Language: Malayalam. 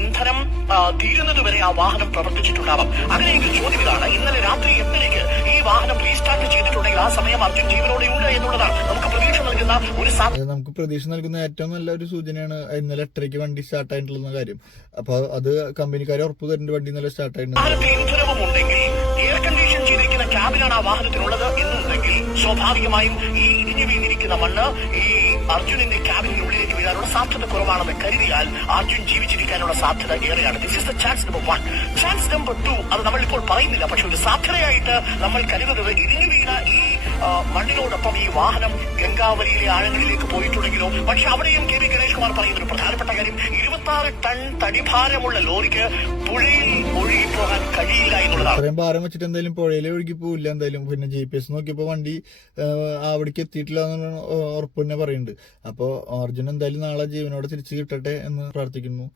ഇന്ധനം തീരുന്നതുവരെ ആ വാഹനം പ്രവർത്തിച്ചിട്ടുണ്ടാവാം. അങ്ങനെയെങ്കിൽ ചോദ്യം ഇതാണ്, ഇന്നലെ രാത്രി 8:00 ഈ വാഹനം റീസ്റ്റാർട്ട് ചെയ്തിട്ടുണ്ടെങ്കിൽ ആ സമയം അർജുൻ ജീവനോടെ ഉണ്ട് എന്നുള്ളതാണ് നമുക്ക് പ്രതീക്ഷ നൽകുന്ന ഏറ്റവും നല്ല ഒരു സൂചനയാണ് ഇന്നലെ 8:00 വണ്ടി സ്റ്റാർട്ട് ആയിട്ടുള്ള കാര്യം. അപ്പൊ അത് കമ്പനിക്കാരെ ഉറപ്പ് തരുന്നുണ്ട് വണ്ടി ഇന്നലെ സ്റ്റാർട്ട് ആയിട്ടുണ്ട്. വാഹനത്തിൽ ഇന്ധനവും ഉണ്ടെങ്കിൽ എയർ കണ്ടീഷൻ ചെയ്തിരിക്കുന്ന ക്യാബിനാണ് ആ വാഹനത്തിനുള്ളത് എന്നുണ്ടെങ്കിൽ സ്വാഭാവികമായും ഈ ഇടിഞ്ഞു വീണിരിക്കുന്ന മണ്ണ് ഈ അർജുനന്റെ ക്യാബിനുള്ളിലേക്ക് വീഴാനുള്ള സാധ്യത കുറവാണെന്ന് കരുതിയാൽ അർജുൻ ജീവിച്ചിരിക്കാനുള്ള സാധ്യത ഏറെയാണ്. This is the chance number 1. Chance number 2 അത് നമ്മൾ ഇപ്പോൾ പറയുന്നില്ല, പക്ഷെ ഒരു സാധ്യതയായിട്ട് നമ്മൾ കരുതുന്നത് ഇടിഞ്ഞു വീണ ഈ മണ്ണിനോടൊപ്പം ഈ വാഹനം ഗംഗാവലിയിലെ ആഴങ്ങളിലേക്ക് പോയിട്ടുണ്ടെങ്കിലോ. പക്ഷെ അവിടെയും കെ വി ഗണേഷ് കുമാർ പറയുന്ന ഒരു പ്രധാനപ്പെട്ട കാര്യം, 26 ടൺ തടിഭാരമുള്ള ലോറിക്ക് പുഴയിൽ ഒഴുകിപ്പോകാൻ കഴിയില്ല എന്നുള്ളതാണ്. അത്രയും ഭാരം വെച്ചിട്ട് എന്തായാലും പുഴയിൽ ഒഴുകി പോവില്ല എന്തായാലും. പിന്നെ GPS നോക്കിയപ്പോ വണ്ടി അവിടേക്ക് എത്തിയിട്ടില്ല എന്ന് ഉറപ്പ് തന്നെ പറയുന്നുണ്ട്. അപ്പോ അർജുൻ എന്തായാലും നാളെ ജീവനോടെ തിരിച്ചു കിട്ടട്ടെ എന്ന് പ്രാർത്ഥിക്കുന്നു.